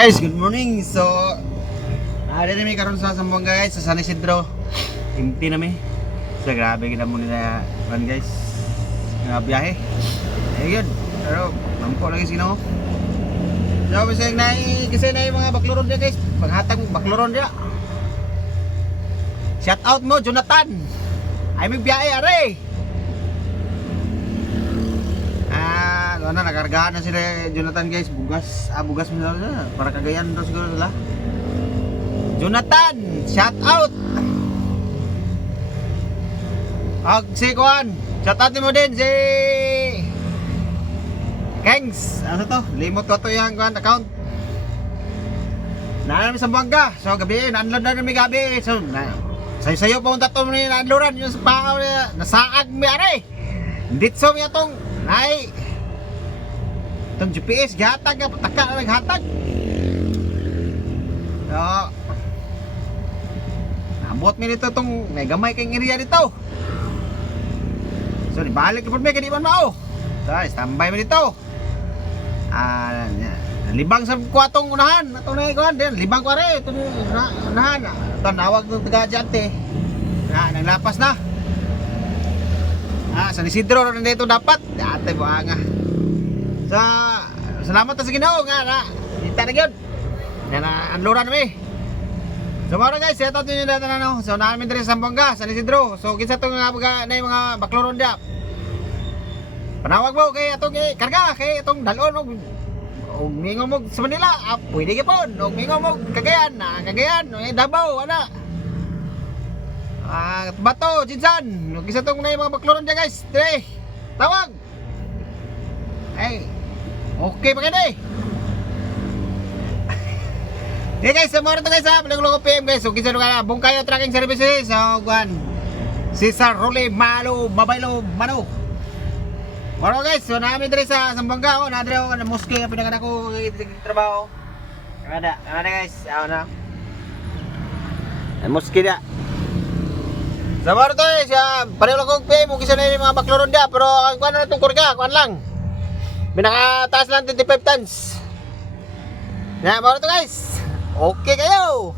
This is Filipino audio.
Guys, good morning. So, dito may karon sa Zamboanga guys, sa San Isidro. Timpi na mi. So, grabe kita mo nila kan guys. Nga biyahe. Ayun. Pero, mampo lagi sino. So, bisag na kasi na yung mga bakloron dia guys. Paghatag bakloron dia. Shout out mo, Jonathan. Ay may biyahe are. Nakargahan na sila Jonathan guys, bugas mo na para Cagayan daw siguro sila. Jonathan, shout out. Si Kuan, shout out mo din si Kengs. Ano to? Limot ko to yung Kuan account. Namin sa Zamboanga. So gabi, na-unload na namin gabi. So sayo pa unta to ni na-unloadan yung sa pao nasaag mi are. Ditso mi atong nay itong GPS, gihatag nga, pataka na naghatag. So, nabot mi nito itong may gamay kayong area dito. So, nibalik na po may kaniban mao. So, standby mo dito. Libang sa kuwatong unahan. Ito na ikuhan din, libang ko rin. Ito unahan. Ito, nawag ng taga-adyante. Naglapas na. San Isidro na dito dapat. Dati po nga. So, salamat sa Ginoo nga na kita na gyud. Na unloadan mi. So mga guys, set out niyo data na no. So namin diri sa Zamboanga, San Isidro. So kinsa tong na yung mga bakloron dia. Panawag mo kay atong karga kay atong dalon og mingo mo sa Manila. Pwede gyapon. Og mingo mo Cagayan, Cagayan, Davao ana. Bato, Jinsan. Og kinsa tong na yung mga bakloron dia guys. Dire. Tawag. Ay. Okay pa kani. Hey guys, samoro to guys ha, Palagloko PM guys. So kinsa ka Bungkayo Trucking Services. So kuan Cesar Role Malo Babaylo Mano. Moro guys, so naami diri sa Zamboanga na diri na moske nga pinagana ko trabaho. Kada guys, na. Ay moske dia. Samoro to guys, Palagloko PM kinsa na yung mga bakloron dia, pero ang kuan na tong kurga, kuan lang. Pinakataas lang 25 tons. Yan, baro to guys. Okay kayo.